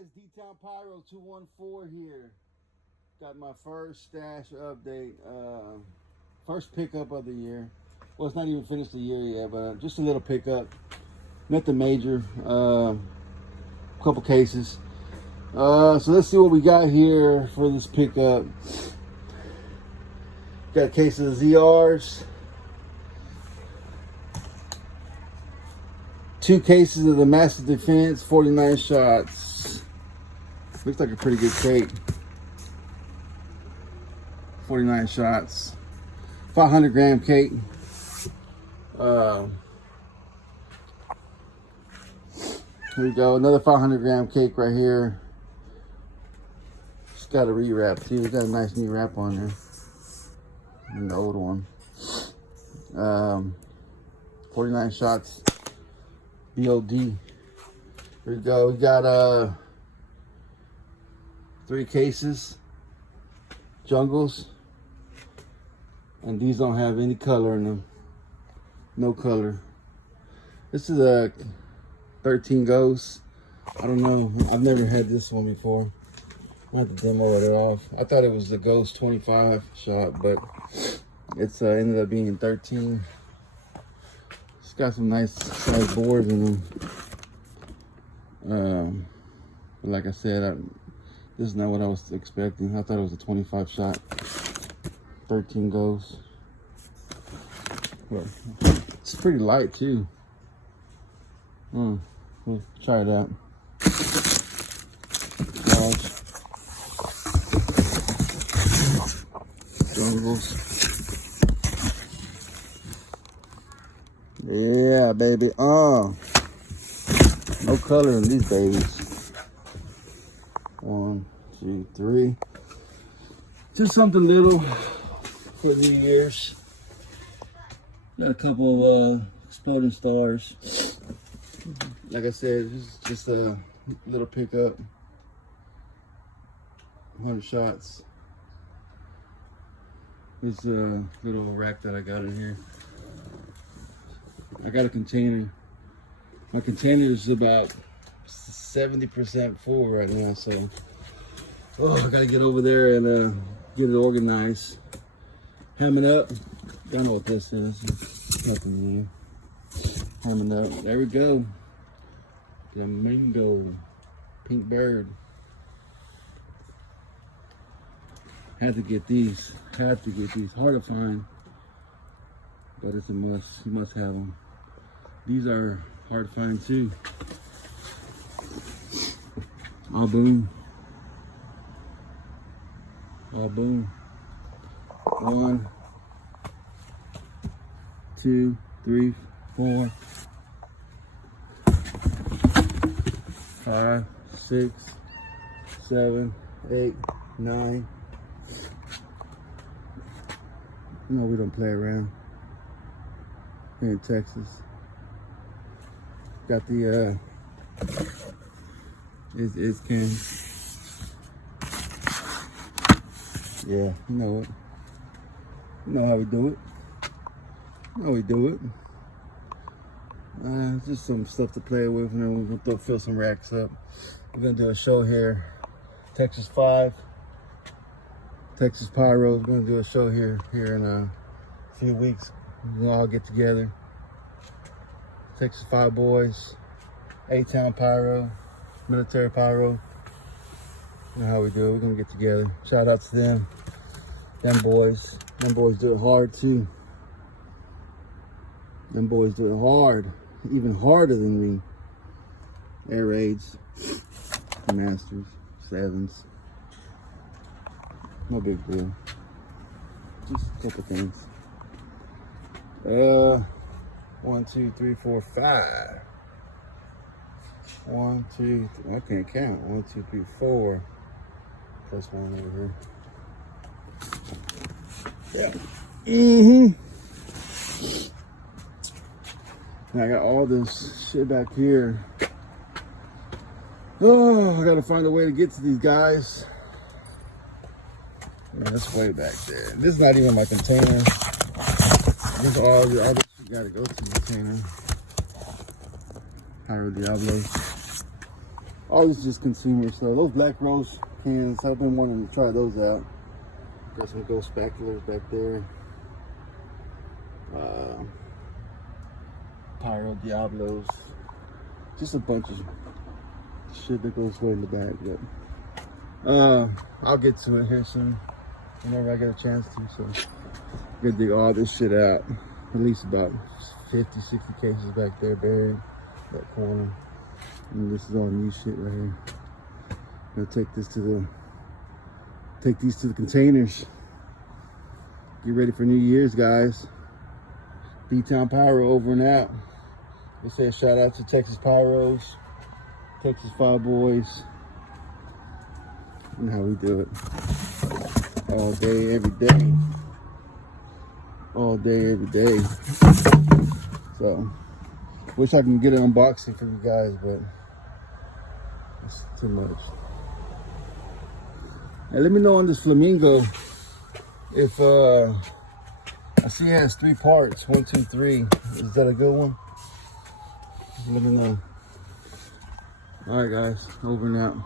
guys, D-Town Pyro 214 here. Got my first stash update. First pickup of the year. Well, it's not even finished the year yet, but just a little pickup. Nothing major. Couple cases. So let's see what we got here for this pickup. Got a case of the ZRs. 2 cases of the Master Defense, 49 shots. Looks like a pretty good crate. 49 shots. 500 gram cake. Here we go, another 500 gram cake right here. It's got a rewrap too. It's got a nice new wrap on there. And the old one. 49 shots. BOD. Here we go. We got 3 cases. Jungles. And these don't have any color in them. No color. This is a 13 Ghost. I don't know. I've never had this one before. I have to demo it off. I thought it was a Ghost 25 shot, but it's ended up being 13. It's got some nice size boards in them. But like I said, this is not what I was expecting. I thought it was a 25 shot. 13 Ghost. Well, it's pretty light too. We'll try it out. Jungles. Yeah, baby. No color in these babies. 1, 2, 3. Just something little for New Year's. Got a couple of exploding stars. Like I said, this is just a little pickup. 100 shots. This little rack that I got in here. I got a container. My container is about 70% full right now, so I gotta get over there and get it organized. Ham it up. Y'all know what this is. It's nothing new. Ham it up. There we go. Flamingo. Pink bird. Had to get these. Hard to find, but it's a must. You must have them. These are hard to find too. All boom. All boom. 1, 2, 3, 4, 5, 6, 7, 8, 9. You know we don't play around here in Texas. Got the is can. Yeah, you know it. You know how we do it. You know how we do it. Just some stuff to play with, and then we're gonna fill some racks up. We're gonna do a show here. Texas 5. Texas Pyro. We're gonna do a show here in a few weeks. We'll all get together. Texas 5 boys, A-Town Pyro, Military Pyro. You know how we do it. We're gonna get together. Shout out to them. Them boys do it hard too. Them boys do it hard, even harder than me. Air raids, Masters, 7s. No big deal. Just a couple things. 1, 2, 3, 4, 5. 1, 2, 3. I can't count. 1, 2, 3, 4. Plus 1 over here. Yeah. Now I got all this shit back here. Oh, I gotta find a way to get to these guys. Yeah, that's way back there. This is not even my container. This is all this you gotta go to the container. Pyro Diablos. All this is just consumer stuff. Those Black Rose cans, I've been wanting to try those out. Got some ghost speculars back there. Pyro Diablos. Just a bunch of shit that goes way in the back. But I'll get to it here soon, whenever I get a chance to. So I'm gonna dig all this shit out. At least about 50, 60 cases back there buried, that corner. And this is all new shit right here. I'm gonna take these to the containers. Get ready for New Year's, guys. B-Town Pyro over and out. We say a shout out to Texas Pyros, Texas Fire Boys. You know how we do it. All day, every day. All day, every day. So, wish I can get an unboxing for you guys, but it's too much. Hey, let me know on this flamingo if I see it has 3 parts. 1, 2, 3. Is that a good one? Let me know. All right, guys. Over and out.